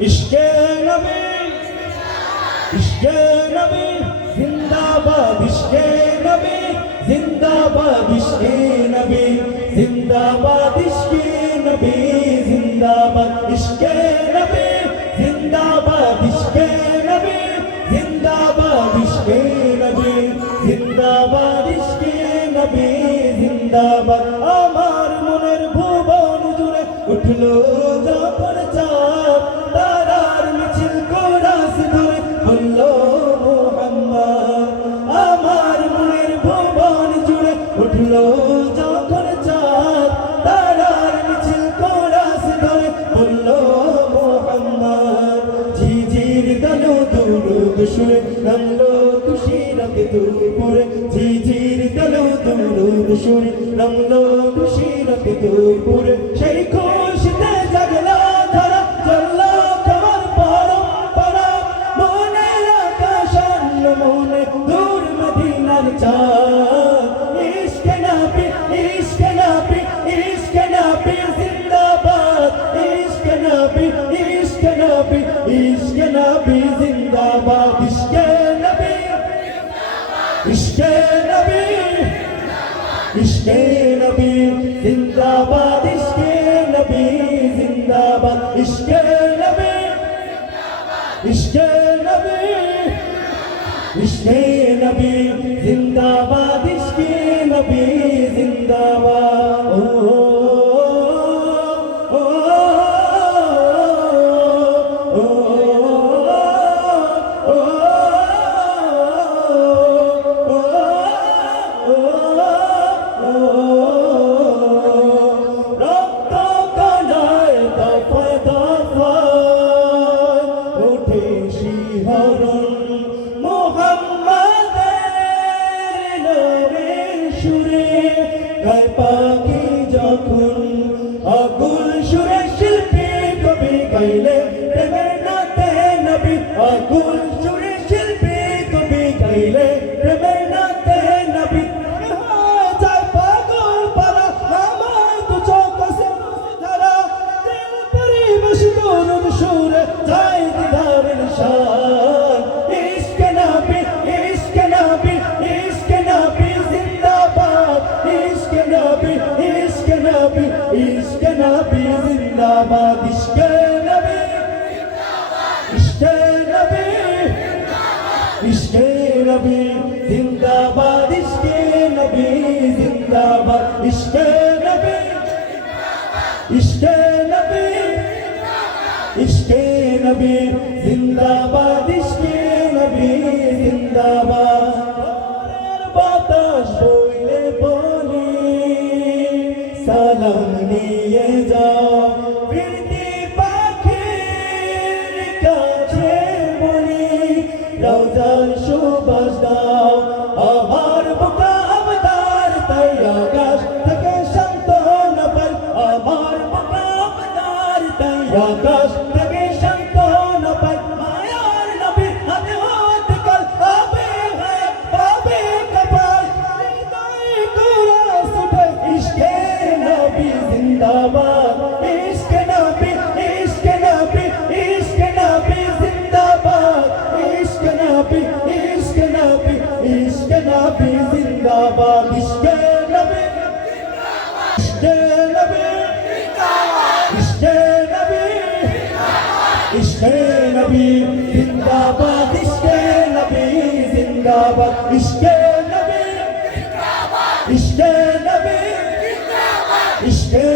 इश्के नबी जिंदाबाद इश्के नबी जिंदाबाद इश्के नबी जिंदाबाद इश्के नबी जिंदाबाद इश्के नबी जिंदाबाद इश्के नबी जिंदाबाद इश्के नबी जिंदाबाद इश्के नबी जिंदाबाद আমার মনের ভুবন জুড়ে উঠলো যখন চাঁদ তারার মিছিল কোরাস ধরে বললো মুহাম্মদ আমার মনের ভুবন জুড়ে উঠলো যখন চাঁদ তারার মিছিল কোরাস ধরে বললো মুহাম্মদ ঝিঝির গানো দুরুদ সুরে নামলো খুশিরতে দুপুরে ঝিঝির গানো দুরুদ সুরে নামলো খুশিরতে দুপুরে সেই খুশিতে জাগলো ধরা চললো তোমার পরম্পরা মনের আকাশ মনে দূর মদিনার চাঁদ ইশকে নবী ইশকে নবী ইশকে নবী জিন্দাবাদ ইশকে নবী ইশকে নবী ইশকে নবী জিন্দাবাদ ইশকে নবী ইশকে নবী ইশকে নবী জিন্দাবাদ ইশকে নবী জিন্দাবাদ ইশকে নবী ইশকে নবী ইশকে নবী জিন্দাবাদ ইশকে নবী জিন্দাবাদ ও পাখি যখন আকুল সুরে শিল্পী কবি গাইলে প্রেমের নাতে নবী আকুল সুরে শিল্পী কবি গাইলে প্রেমের নাতে নবী যায় পাগল পারা নামায় তো চোখ ধারা দিল পরিবেশ করুন সুরে যায় দিদারের শান ইশকে নবী ইশকে নবী ইশকে নবী জিন্দাবাদ ইশকে নবী ইশকে নবী ইশকে নবী জিন্দাবাদ ইশকে নবী ইশকে নবী ইশকে নবী জিন্দাবাদ ইশকে নবী জিন্দাবাদ ইশকে নবী ইশকে নবী ইশকে নবী জিন্দাবাদ ইশকে নবী জিন্দাবাদ বাতাস বইলে বলি সালাম নিয়ে যাও ফিরতি পাখির কাছে বলি রওজার সুবাস দাও আমার বুকা আবদার তাই আকাশ থেকে শান্ত না পাই আমার বুকা আবদার তাই আকাশ থেকে শান্ত না পাই মায়ার নবীর হাতে হাত কাল আবে হায়াত পাবে কপাল হৃদয় কুরাস উঠে ইশকে নবী জিন্দাবাদ ইশকে নবী ইশকে নবী ইশকে নবী জিন্দাবাদ ইশকে নবী ইশকে নবী ইশকে নবী জিন্দাবাদ ইশকে নবী ইশকে নবী ইশকে নবী ইশকে নবী জিন্দাবাদ ইশকে নবী জিন্দাবাদ ইশকে নবী ইশকে নবী ইশকে